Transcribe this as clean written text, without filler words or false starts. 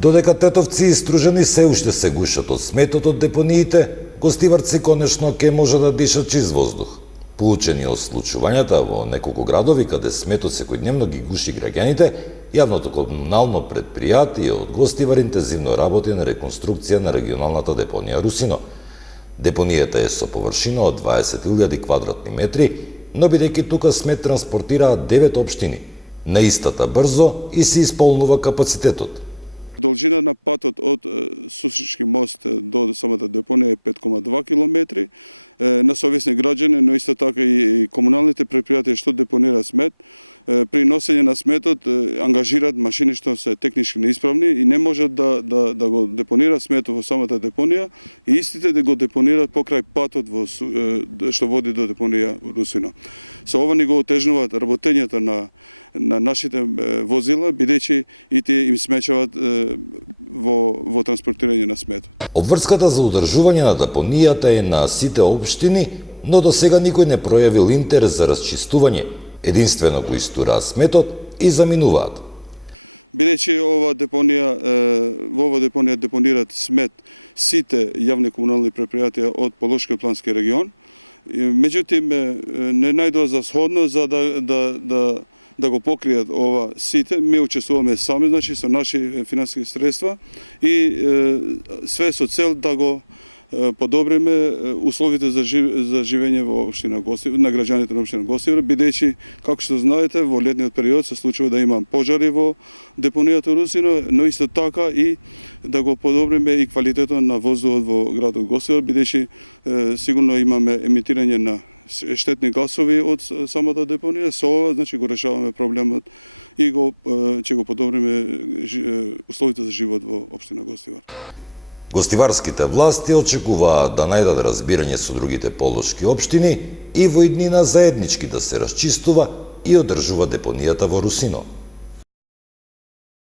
Додека тетовци и стружени се уште се гушат од сметот од депониите, гостиварци конечно ќе може да дишат чист воздух. Поучени од случувањата во неколку градови каде сметот секојдневно ги гуши граѓаните, јавното комунално предпријатие од Гостивар интензивно работи на реконструкција на регионалната депонија Русино. Депонијата е со површина од 20.000 квадратни метри, но бидејќи тука смет транспортираат 9 општини, на истата брзо и се исполнува капацитетот. Должина на патот од Сусички мост до самата депонија е 5,2 км. На совесни граѓани, но исто така и комуналните предпријатија што депонираат смет, при носење на сметот ангажираат машини што се технички неисправни и не можат да го депонираат сметот во самата депонија и истите да го депонираат покрај патот што води до депонија Русино. Со ова ни го отежнуваат работењето на нашите возила, бидејќи и тие им смечават во транспортирање на сметот. Обврската за одржување на депонијата е на сите општини, но до сега никој не пројавил интерес за расчистување. Единствено го истураат сметот и заминуваат. Бидејќи во ова депонија депонираат смет сите јавни комунални предпријатија од Полошки плански регион, меѓутоа не најдоа за сходно за да го покријат ова сите. Ми учествуваме сами, значи со наши финансиски средства и све со цел да го подобриме условите за живење во општина Гостивар, на граѓаните на општина Гостивар, бидејќи, како што знаете, во летниот период се случува да има пожари во депонијата Русино, но исто така и да го подобриме и квалитетот на воздухот во градот Гостивар, бидејќи сигурно имаме емитирање на штетни гасови од самата депонија. Со ова, значи, го решаваме проблемот и ќе го подобриме условите за живот во општина Гостивар. Гостиварските власти очекуваат да најдат разбирање со другите полошки општини и во иднина заеднички да се расчистува и одржува депонијата во Русино.